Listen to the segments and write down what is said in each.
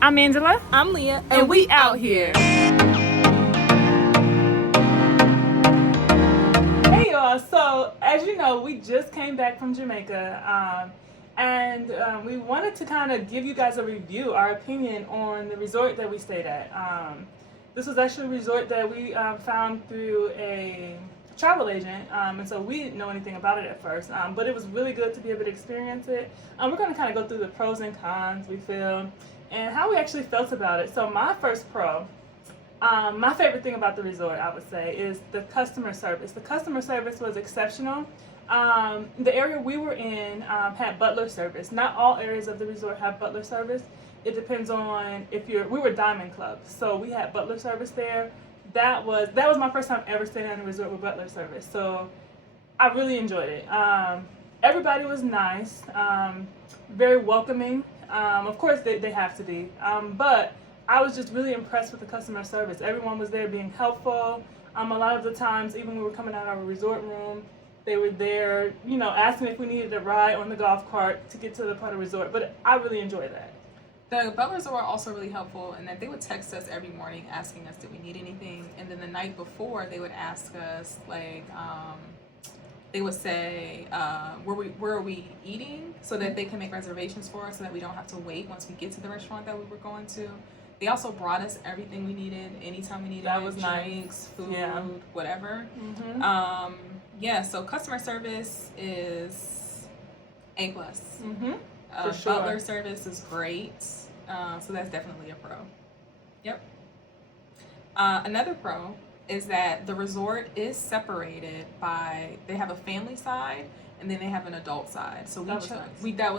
I'm Angela. I'm Leah. And we out here. Hey y'all, so as you know, we just came back from Jamaica. And we wanted to kind of give you guys a review, our opinion on the resort that we stayed at. This was actually a resort that we found through a travel agent, and so we didn't know anything about it at first, but it was really good to be able to experience it. We're going to kind of go through the pros and cons, we feel, and how we actually felt about it. So my first pro, my favorite thing about the resort, I would say, is the customer service. The customer service was exceptional. The area we were in had butler service. Not all areas of the resort have butler service. It depends on we were Diamond Club, so we had butler service there. That was my first time ever staying in a resort with butler service, so I really enjoyed it. Everybody was nice, very welcoming. Of course, they have to be, but I was just really impressed with the customer service. Everyone was there being helpful. A lot of the times, even when we were coming out of our resort room, they were there, asking if we needed a ride on the golf cart to get to the part of the resort. But I really enjoyed that. The butlers were also really helpful in that they would text us every morning asking us, did we need anything? And then the night before, they would ask us, they would say, where are we eating? So that they can make reservations for us so that we don't have to wait once we get to the restaurant that we were going to. They also brought us everything we needed anytime we needed that was drinks, nice. food, whatever. Mm-hmm. So customer service is A+. Mm-hmm. For sure. Butler service is great. So that's definitely a pro. Yep. Another pro is that the resort is separated they have a family side and then they have an adult side. So that was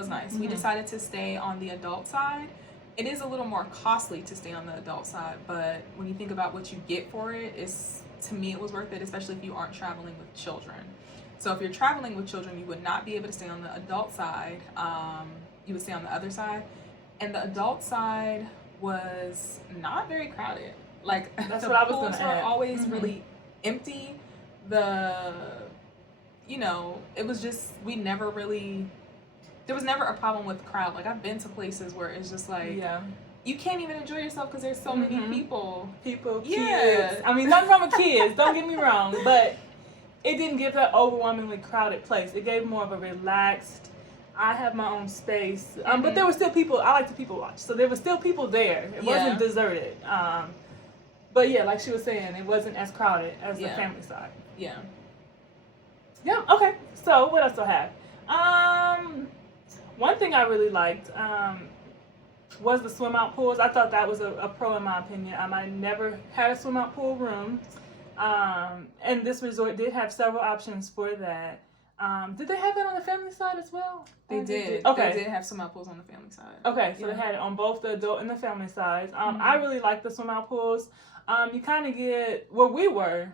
nice. Mm-hmm. We decided to stay on the adult side. It is a little more costly to stay on the adult side, but when you think about what you get for it, to me it was worth it, especially if you aren't traveling with children. So if you're traveling with children, you would not be able to stay on the adult side. You would stay on the other side. And the adult side was not very crowded. Like, that's the what I was pools gonna were add. always really empty. It was just, there was never a problem with the crowd. Like, I've been to places where it's just like, you can't even enjoy yourself because there's so many people. Kids. I mean, nothing wrong with kids, don't get me wrong, but it didn't give that overwhelmingly crowded place. It gave more of a relaxed, I have my own space. But there were still people. I like to people watch, so there were still people there. It wasn't deserted. But yeah, like she was saying, it wasn't as crowded as the family side. Yeah. Yeah. Okay. So what else do I have? One thing I really liked was the swim out pools. I thought that was a pro in my opinion. I never had a swim out pool room, and this resort did have several options for that. Did they have that on the family side as well? They did. Okay. They did have swim out pools on the family side. Okay, so they had it on both the adult and the family sides. I really like the swim out pools. You kind of get where we were.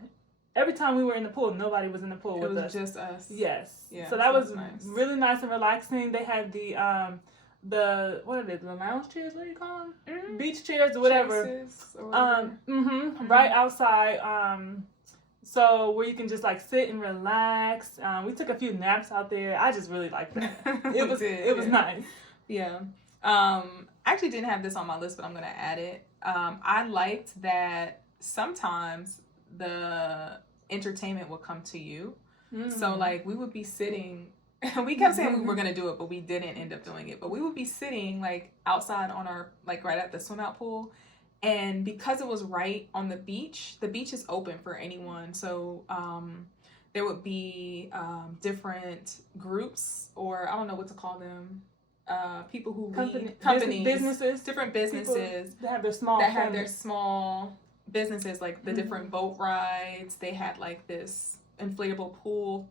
Every time we were in the pool, nobody was in the pool with us. It was just us. Yes. Yeah. So that was nice. Really nice and relaxing. They had the what are they? The lounge chairs? What do you call them? Mm-hmm. Beach chairs or whatever. Right outside. So where you can just like sit and relax. We took a few naps out there. I just really liked that. It was nice. Yeah. I actually didn't have this on my list, but I'm gonna add it. I liked that sometimes the entertainment would come to you. So like we would be sitting. We kept saying we were gonna do it, but we didn't end up doing it. But we would be sitting like outside on our right at the swim out pool. And because it was right on the beach is open for anyone. So there would be different groups, or I don't know what to call them, people who lead companies, businesses, different businesses that have their small businesses, like the different boat rides. They had like this inflatable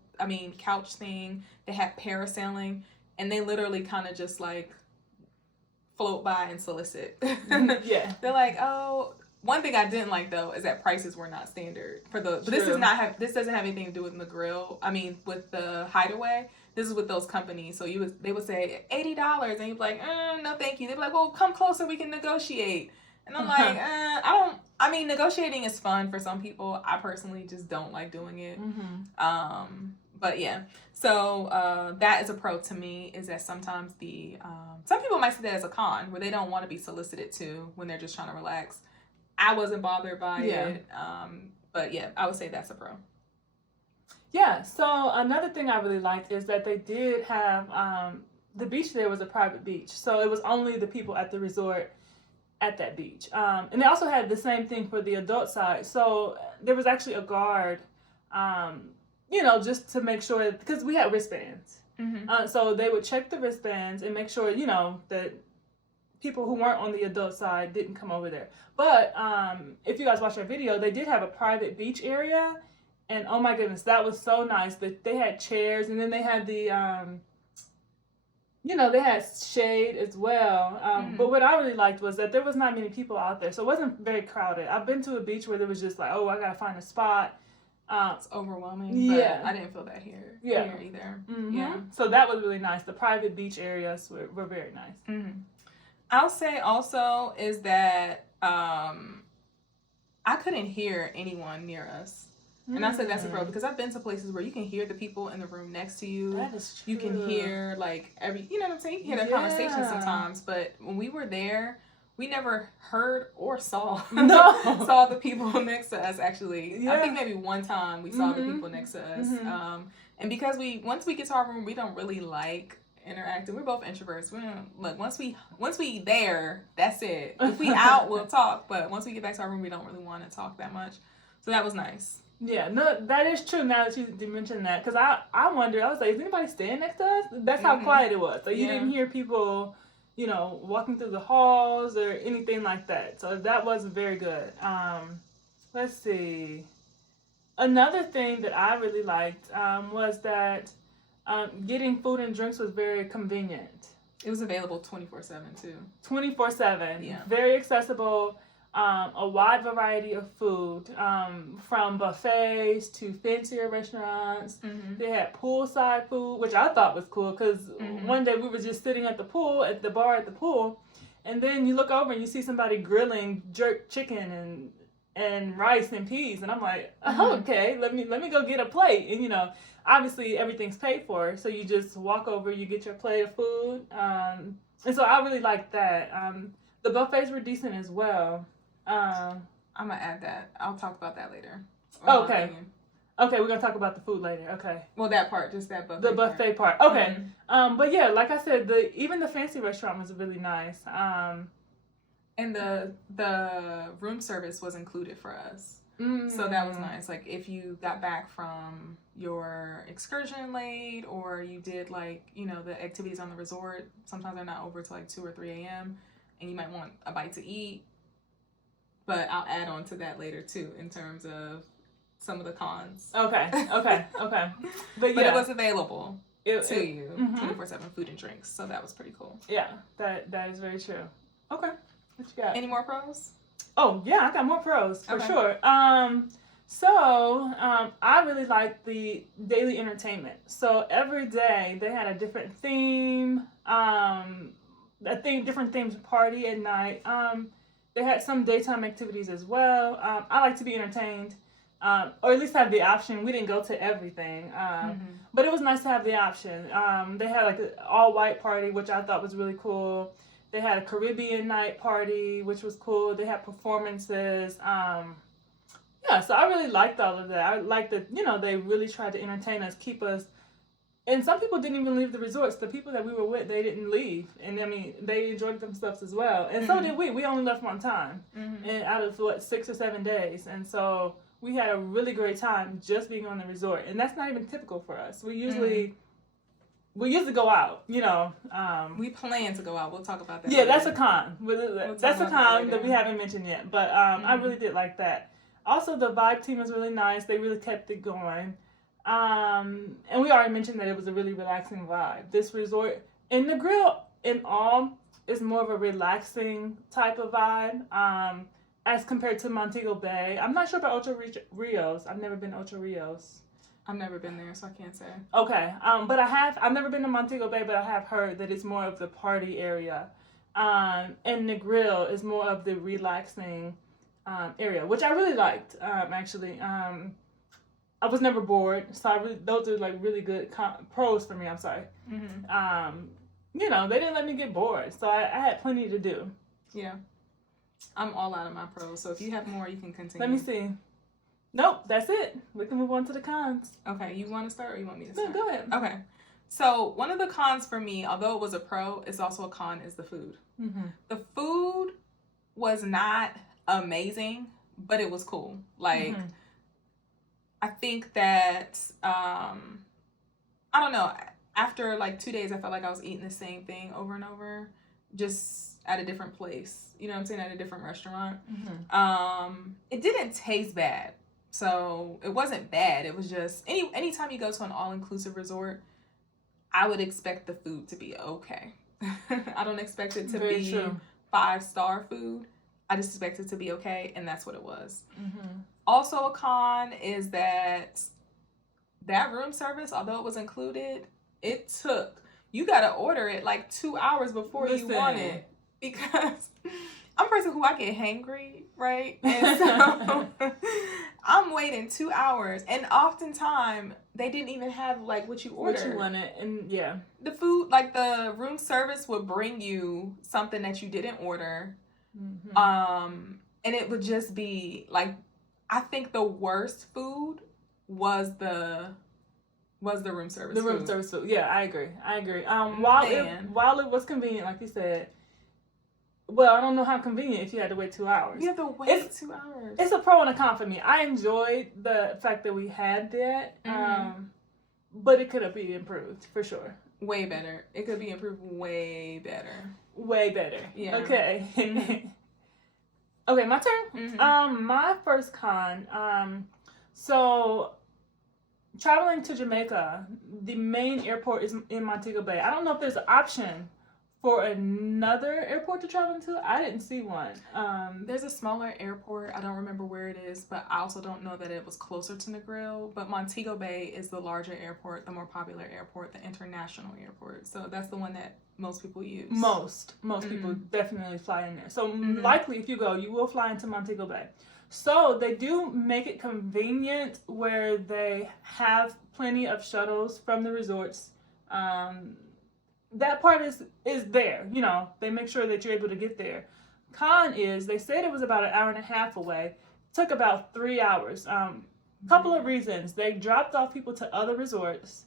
couch thing. They had parasailing, and they literally kind of just like float by and solicit. Yeah. They're like, oh, one thing I didn't like though is that prices were not standard for but this doesn't have anything to do with Negril. With the Hideaway. This is with those companies. So they would say $80 and you'd be like, no thank you. They'd be like, well, come closer, we can negotiate. And I'm negotiating is fun for some people. I personally just don't like doing it. But yeah, so that is a pro to me, is that sometimes some people might see that as a con, where they don't want to be solicited to when they're just trying to relax. I wasn't bothered by it. But yeah, I would say that's a pro. Yeah, so another thing I really liked is that they did have the beach there was a private beach. So it was only the people at the resort at that beach. And they also had the same thing for the adult side. So there was actually a guard, just to make sure, because we had wristbands. So they would check the wristbands and make sure, that people who weren't on the adult side didn't come over there. But if you guys watch our video, they did have a private beach area. And oh my goodness, that was so nice. That they had chairs, and then they had the, they had shade as well. But what I really liked was that there was not many people out there. So it wasn't very crowded. I've been to a beach where there was just like, oh, I got to find a spot. It's overwhelming, but I didn't feel that here either. Yeah. So that was really nice. The private beach areas were very nice. I'll say also is that I couldn't hear anyone near us. And I said that's a pro, because I've been to places where you can hear the people in the room next to you. That is true. You can hear you know what I'm saying? You can hear their conversations sometimes. But when we were there, we never heard or saw saw the people next to us, actually. Yeah. I think maybe one time we saw the people next to us. And because once we get to our room, we don't really like interacting. We're both introverts. We don't look, once we there, that's it. If we out, we'll talk. But once we get back to our room, we don't really want to talk that much. So that was nice. Yeah, no, that is true now that you mentioned that. Because I wondered, I was like, is anybody standing next to us? That's how quiet it was. Like, you didn't hear people, walking through the halls or anything like that. So that was very good. Let's see. Another thing that I really liked was that getting food and drinks was very convenient. It was available 24/7 too. 24/7. Yeah. Very accessible. A wide variety of food, from buffets to fancier restaurants. They had poolside food, which I thought was cool, because one day we were just sitting at the bar at the pool, and then you look over and you see somebody grilling jerk chicken and rice and peas, and I'm like, oh, okay, let me go get a plate. And obviously everything's paid for, so you just walk over, you get your plate of food, and so I really liked that. The buffets were decent as well. I'm gonna add that. I'll talk about that later. Okay, we're gonna talk about the food later. Okay. Well, that part, just that buffet. The buffet part. Okay. But yeah, like I said, even the fancy restaurant was really nice. And the room service was included for us. So that was nice. Like, if you got back from your excursion late, or you did the activities on the resort, sometimes they're not over till 2 or 3 a.m. and you might want a bite to eat. But I'll add on to that later too, in terms of some of the cons. Okay. But it was available to you 24/7 food and drinks, so that was pretty cool. Yeah, that is very true. Okay, what you got? Any more pros? Oh yeah, I got more pros for sure. I really liked the daily entertainment. So every day they had a different theme, different themed party at night. They had some daytime activities as well. I like to be entertained, or at least have the option. We didn't go to everything, but it was nice to have the option. They had an all-white party, which I thought was really cool. They had a Caribbean night party, which was cool. They had performances. So I really liked all of that. I liked that, they really tried to entertain us, keep us. And some people didn't even leave the resorts. The people that we were with, they didn't leave. And they enjoyed themselves as well. And so did we. We only left one time. And out of 6 or 7 days. And so we had a really great time just being on the resort. And that's not even typical for us. We usually go out, we plan to go out. We'll talk about that. Yeah, later. That's a con. That's a con that we haven't mentioned yet. But I really did like that. Also, the vibe team was really nice. They really kept it going. And we already mentioned that it was a really relaxing vibe. This resort in Negril, in all, is more of a relaxing type of vibe, as compared to Montego Bay. I'm not sure about Ocho Rios. I've never been to Ocho Rios. I've never been there, so I can't say. Okay, but I've never been to Montego Bay, but I have heard that it's more of the party area. And Negril is more of the relaxing area, which I really liked, actually. I was never bored, so those are like really good pros for me. I'm sorry. You know, they didn't let me get bored, so I had plenty to do. Yeah, I'm all out of my pros. So if you have more, you can continue. Let me see. Nope, that's it. We can move on to the cons. Okay, you want to start or you want me to start? No, go ahead. Okay. So one of the cons for me, although it was a pro, it's also a con, is the food. The food was not amazing, but it was cool. Like, I think that, I don't know, after like 2 days, I felt like I was eating the same thing over and over, just at a different place. You know what I'm saying? At a different restaurant. It didn't taste bad. So it wasn't bad. It was just, anytime you go to an all-inclusive resort, I would expect the food to be okay. I don't expect it to be true. 5-star food. I just expect it to be okay, and that's what it was. Also, a con is that room service, although it was included, you got to order it like 2 hours before you want it. Because I'm a person who I get hangry, right? And so I'm waiting 2 hours, and oftentimes they didn't even have like what you ordered. What you wanted, and yeah, the food, like the room service would bring you something that you didn't order, and it would just be like, I think the worst food was the room service. The room service food, yeah, I agree. While it was convenient, like you said. Well, I don't know how convenient if you had to wait 2 hours. You have to wait 2 hours. It's a pro and a con for me. I enjoyed the fact that we had that, but it could have been improved for sure. Way better. It could be improved way better. Way better. Yeah. Okay. Okay, my turn. My first con. So traveling to Jamaica, the main airport is in Montego Bay. I don't know if there's an option for another airport to travel to. I didn't see one. There's a smaller airport. I don't remember where it is, but I also don't know that it was closer to Negril. But Montego Bay is the larger airport, the more popular airport, the international airport. So that's the one that most people use. Most people definitely fly in there. So likely if you go, you will fly into Montego Bay. So they do make it convenient where they have plenty of shuttles from the resorts. That part is there, you know, they make sure that you're able to get there. Con is, they said it was about an hour and a half away. Took about 3 hours. Couple of reasons. They dropped off people to other resorts,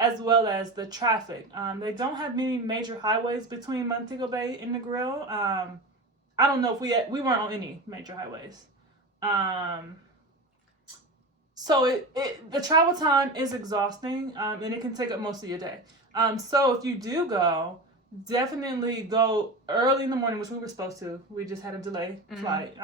as well as the traffic. They don't have many major highways between Montego Bay and Negril. I don't know if we weren't on any major highways. So the travel time is exhausting, and it can take up most of your day. So if you do go, definitely go early in the morning, which we were supposed to. We just had a delayed flight.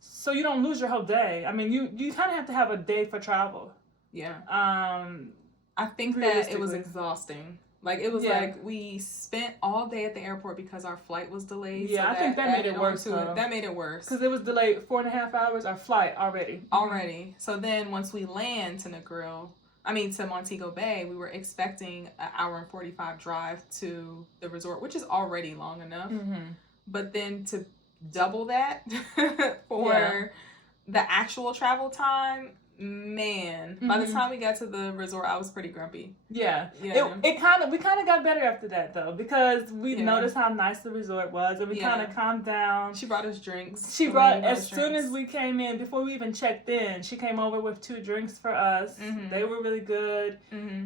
So you don't lose your whole day. I mean, you kind of have to have a day for travel. Yeah. I think that it was exhausting. Like, it was like we spent all day at the airport because our flight was delayed. Yeah, so I think that made it worse. That made it worse. Because it was delayed 4.5 hours, our flight already. So then once we land to to Montego Bay, we were expecting an hour and 45 drive to the resort, which is already long enough. But then to double that for the actual travel time, man, by the time we got to the resort, I was pretty grumpy. Yeah. We kind of got better after that though, because we noticed how nice the resort was, and we kind of calmed down. She brought us drinks. She brought, as soon as we came in, before we even checked in, she came over with 2 drinks for us. They were really good.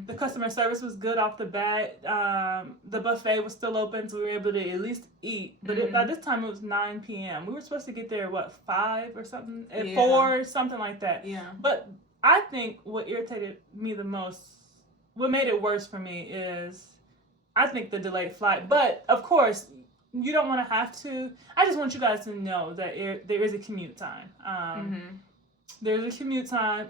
The customer service was good off the bat. The buffet was still open, so we were able to at least eat. But by this time it was 9 p.m. We were supposed to get there 5 or something, at 4, something like that. But I think what irritated me the most, what made it worse for me, is I think the delayed flight. But of course, you don't want to have to. I just want you guys to know that there is a commute time. There's a commute time.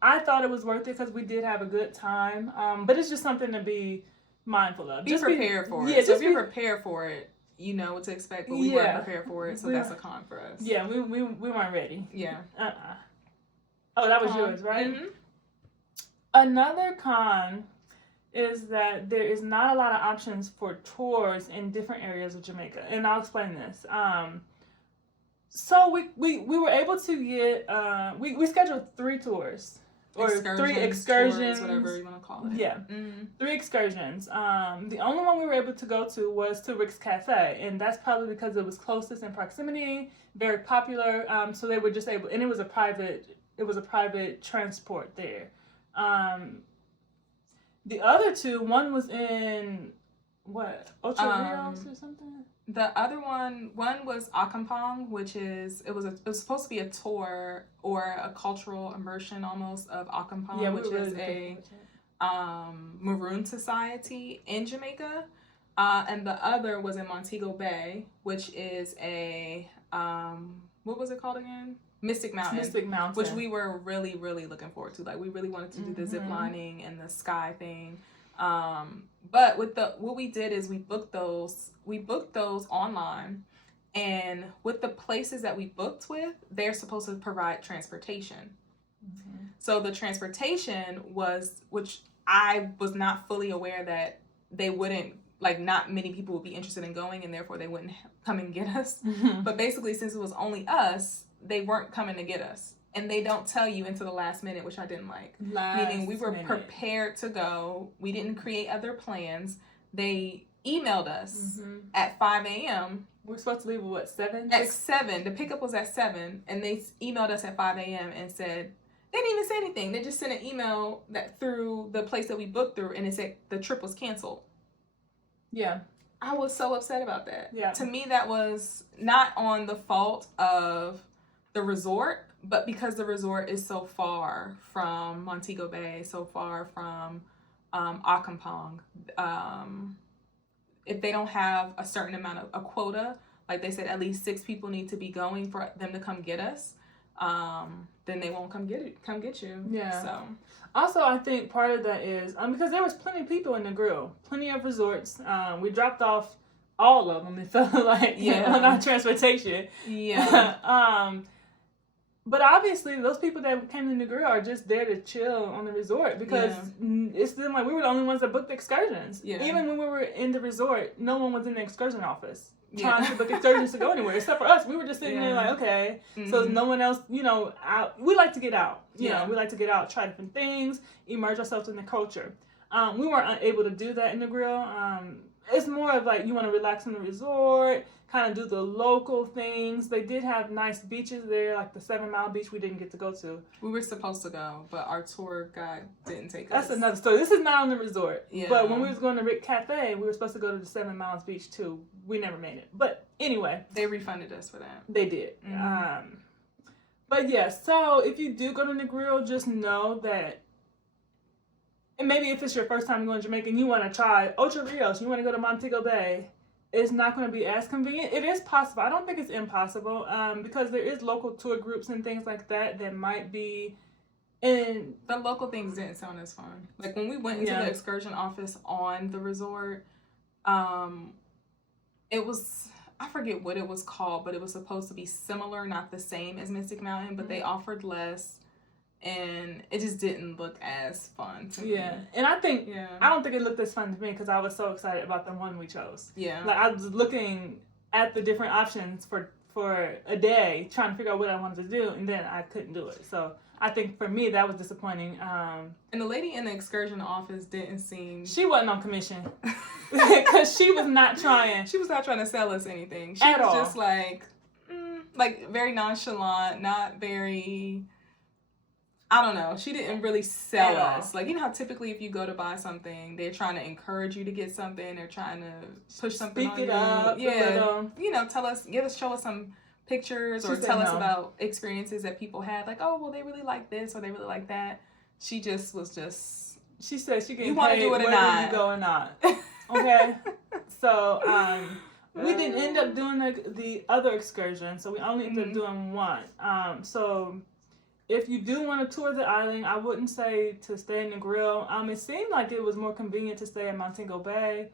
I thought it was worth it because we did have a good time. But it's just something to be mindful of. Be prepared for it. Yeah, so if you're prepared for it, you know what to expect. But we weren't prepared for it, so that's a con for us. Yeah, we weren't ready. Yeah. Oh, that was yours, right? Another con is that there is not a lot of options for tours in different areas of Jamaica, and I'll explain this. So we were able to get we scheduled 3 tours or 3 excursions, tours, whatever you want to call it. Yeah, 3 excursions. The only one we were able to go to was to Rick's Cafe, and that's probably because it was closest in proximity, very popular. So they were just able, and it was a private transport there. The other 2, one was in what, Ocho Rios or something. The other one was Akampong, which is it was supposed to be a tour or a cultural immersion almost of Akampong, which is a Maroon society in Jamaica, and the other was in Montego Bay, which is a what was it called again? Mystic Mountain, which we were really, really looking forward to. Like, we really wanted to do the zip lining and the sky thing. But with what we did is we booked those online, and with the places that we booked with, they're supposed to provide transportation. So the transportation was, which I was not fully aware that they wouldn't, like, not many people would be interested in going, and therefore they wouldn't come and get us. But basically, since it was only us, they weren't coming to get us. And they don't tell you until the last minute, which I didn't like. Meaning we were prepared to go. We didn't create other plans. They emailed us at 5 a.m. We're supposed to leave at what, 7? At 7. The pickup was at 7. And they emailed us at 5 a.m. and said, they didn't even say anything. They just sent an email that through the place that we booked through, and it said the trip was canceled. Yeah. I was so upset about that. Yeah. To me, that was not on the fault of the resort, but because the resort is so far from Montego Bay, so far from Akampong, if they don't have a certain amount of a quota, like they said, at least 6 people need to be going for them to come get us, then they won't come get you. Yeah. So also, I think part of that is because there was plenty of people in Negril, plenty of resorts. We dropped off all of them. It felt like on our transportation. Yeah. But obviously, those people that came to Negril are just there to chill on the resort because it's been like we were the only ones that booked the excursions. Yeah. Even when we were in the resort, no one was in the excursion office trying to book excursions to go anywhere except for us. We were just sitting there like, okay, so no one else, out. We like to get out. You know, we like to get out, try different things, immerse ourselves in the culture. We weren't able to do that in Negril. It's more of like you want to relax in the resort, kind of do the local things. They did have nice beaches there, like the 7 Mile Beach we didn't get to go to. We were supposed to go, but our tour guide didn't take us. That's another story. This is not on the resort. Yeah. But when we was going to Rick Cafe, we were supposed to go to the 7 Miles Beach too. We never made it. But anyway. They refunded us for that. They did. But yeah, so if you do go to Negril, just know that, and maybe if it's your first time going to Jamaica and you want to try Ocho Rios, you want to go to Montego Bay, it's not going to be as convenient. It is possible. I don't think it's impossible because there is local tour groups and things like that might be in... The local things didn't sound as fun. Like when we went into the excursion office on the resort, it was... I forget what it was called, but it was supposed to be similar, not the same as Mystic Mountain, but they offered less. And it just didn't look as fun to me. Yeah, and I don't think it looked as fun to me because I was so excited about the one we chose. Yeah, like I was looking at the different options for a day, trying to figure out what I wanted to do, and then I couldn't do it. So I think for me that was disappointing. And the lady in the excursion office didn't seem... She wasn't on commission because she was not trying. She was not trying to sell us anything. She was just like very nonchalant, not very... I don't know. She didn't really sell us. Like, you know how typically if you go to buy something, they're trying to encourage you to get something. They're trying to push something on you. Speak it up. Yeah. Show us some pictures or tell us about experiences that people had. Like, oh, well, they really like this or they really like that. She just was just... She said she can want to do it or not. You go or not. Okay? So, we didn't end up doing the other excursion. So, we only ended up doing one. So... If you do want to tour the island, I wouldn't say to stay in Negril. It seemed like it was more convenient to stay in Montego Bay.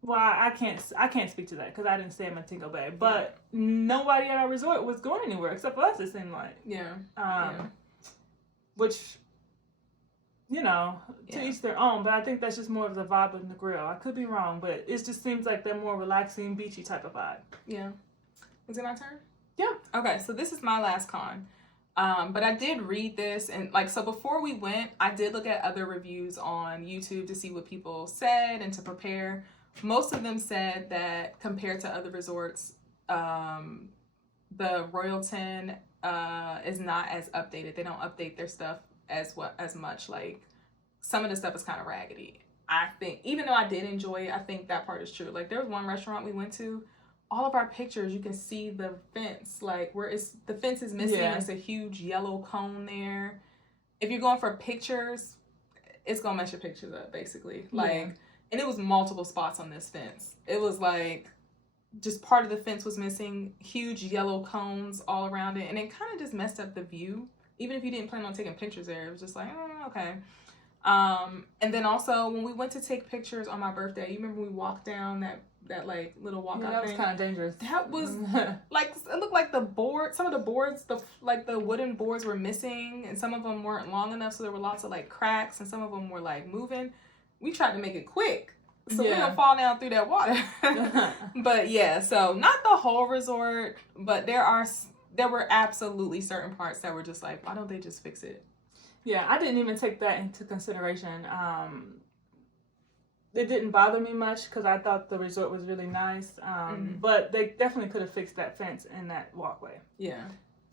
Well, I can't speak to that because I didn't stay in Montego Bay. But nobody at our resort was going anywhere except for us. It seemed like which to each their own. But I think that's just more of the vibe of Negril. I could be wrong, but it just seems like they're more relaxing, beachy type of vibe. Yeah. Is it my turn? Yeah. Okay, so this is my last con. But I did read this, and like, so before we went, I did look at other reviews on YouTube to see what people said and to prepare. Most of them said that compared to other resorts, the Royalton is not as updated. They don't update their stuff as much. Like, some of the stuff is kind of raggedy. I think, even though I did enjoy it, I think that part is true. Like, there was one restaurant we went to, all of our pictures, you can see the fence, like where the fence is missing. Yeah. It's a huge yellow cone there. If you're going for pictures, it's gonna mess your pictures up, basically. Like, yeah. And it was multiple spots on this fence. It was like, just part of the fence was missing, huge yellow cones all around it, and it kind of just messed up the view. Even if you didn't plan on taking pictures there, it was just like, oh, okay. And then also, when we went to take pictures on my birthday, you remember we walked down that like little walkout thing? That was kind of dangerous. That was like, it looked like some of the boards, the wooden boards were missing, and some of them weren't long enough, so there were lots of like cracks, and some of them were like moving. We tried to make it quick, so we don't fall down through that water. But yeah, so not the whole resort, but there were absolutely certain parts that were just like, why don't they just fix it? Yeah, I didn't even take that into consideration. It didn't bother me much because I thought the resort was really nice. But they definitely could have fixed that fence and that walkway. Yeah.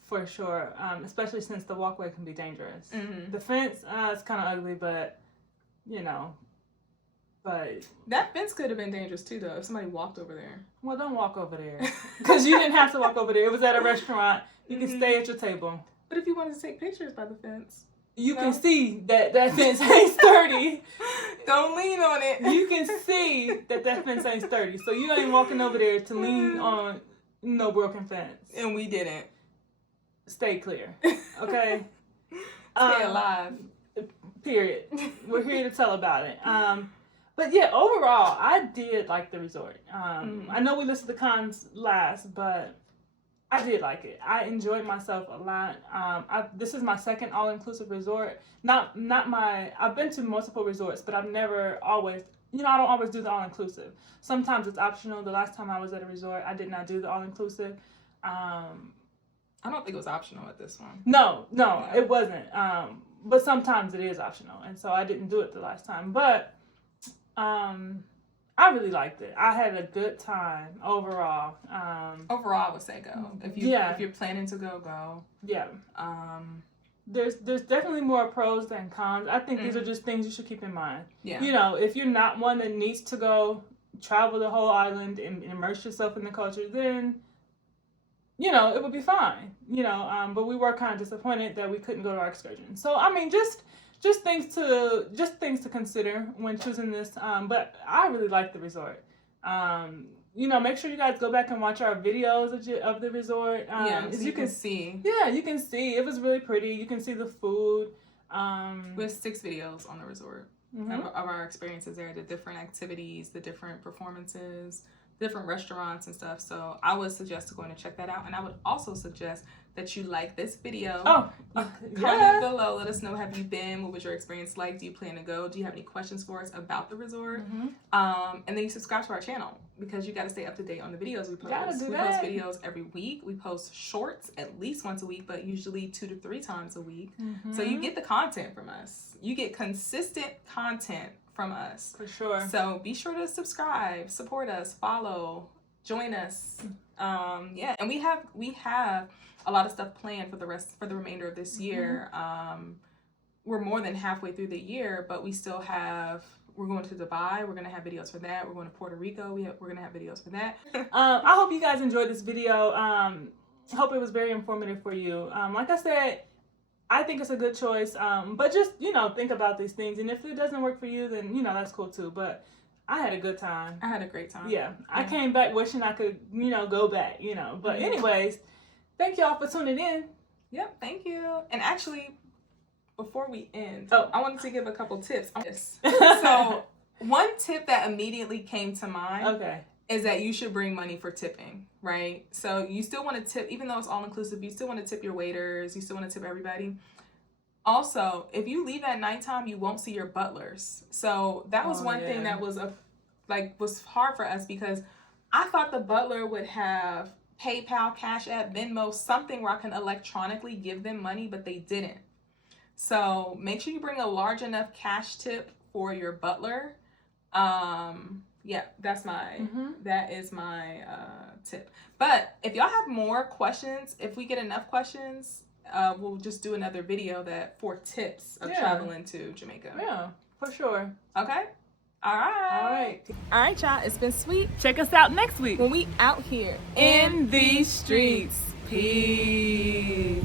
For sure. Especially since the walkway can be dangerous. Mm-hmm. The fence, it's kind of ugly, but, but... That fence could have been dangerous too, though, if somebody walked over there. Well, don't walk over there. Because you didn't have to walk over there. It was at a restaurant. You can stay at your table. But if you wanted to take pictures by the fence... You can see that fence ain't sturdy. Don't lean on it. You can see that fence ain't sturdy. So you ain't walking over there to lean on no broken fence. And we didn't. Stay clear. Okay? Stay alive. Period. We're here to tell about it. But yeah, overall, I did like the resort. I know we listed the cons last, but... I did like it. I enjoyed myself a lot. This is my second all-inclusive resort. I've been to multiple resorts, but I've never always, I don't always do the all-inclusive. Sometimes it's optional. The last time I was at a resort, I did not do the all-inclusive. I don't think it was optional at this one. No, it wasn't. But sometimes it is optional, and so I didn't do it the last time. But I really liked it. I had a good time overall. Overall, I would say go. If you're planning to go. Yeah. There's definitely more pros than cons. I think these are just things you should keep in mind. Yeah. If you're not one that needs to go travel the whole island and immerse yourself in the culture, then it would be fine. But we were kind of disappointed that we couldn't go to our excursion. So I mean, just things to consider when choosing this. But I really like the resort. Make sure you guys go back and watch our videos of the resort. So you can see. Yeah, you can see. It was really pretty. You can see the food. We have 6 videos on the resort of our experiences there, the different activities, the different performances, different restaurants and stuff. So I would suggest to go in and check that out. And I would also suggest that you like this video. Comment below. Let us know, have you been? What was your experience like? Do you plan to go? Do you have any questions for us about the resort? And then you subscribe to our channel because you got to stay up to date on the videos we post. We post videos every week. We post shorts at least once a week, but usually 2 to 3 times a week. So you get the content from us. You get consistent content from us. For sure. So be sure to subscribe, support us, follow, join us. And we have a lot of stuff planned for the remainder of this year. We're more than halfway through the year, but we still we're going to Dubai. We're going to have videos for that. We're going to Puerto Rico. We're going to have videos for that. I hope you guys enjoyed this video. Hope it was very informative for you. Like I said, I think it's a good choice. But just, think about these things. And if it doesn't work for you, then, that's cool too. But I had a good time. I had a great time. Yeah. I came back wishing I could, go back, But anyways, thank y'all for tuning in. Yep, thank you. And actually, before we end, I wanted to give a couple tips on this. So, one tip that immediately came to mind is that you should bring money for tipping, right? So, you still want to tip, even though it's all-inclusive, you still want to tip your waiters, you still want to tip everybody. Also, if you leave at nighttime, you won't see your butlers. So, that was one thing that was hard for us because I thought the butler would have PayPal, Cash App, Venmo, something where I can electronically give them money, but they didn't. So make sure you bring a large enough cash tip for your butler. Yeah, that's my that is my tip. But if y'all have more questions, if we get enough questions, we'll just do another video for tips of traveling to Jamaica. Yeah, for sure. Okay. All right, y'all. It's been sweet. Check us out next week when we out here in these streets. Peace.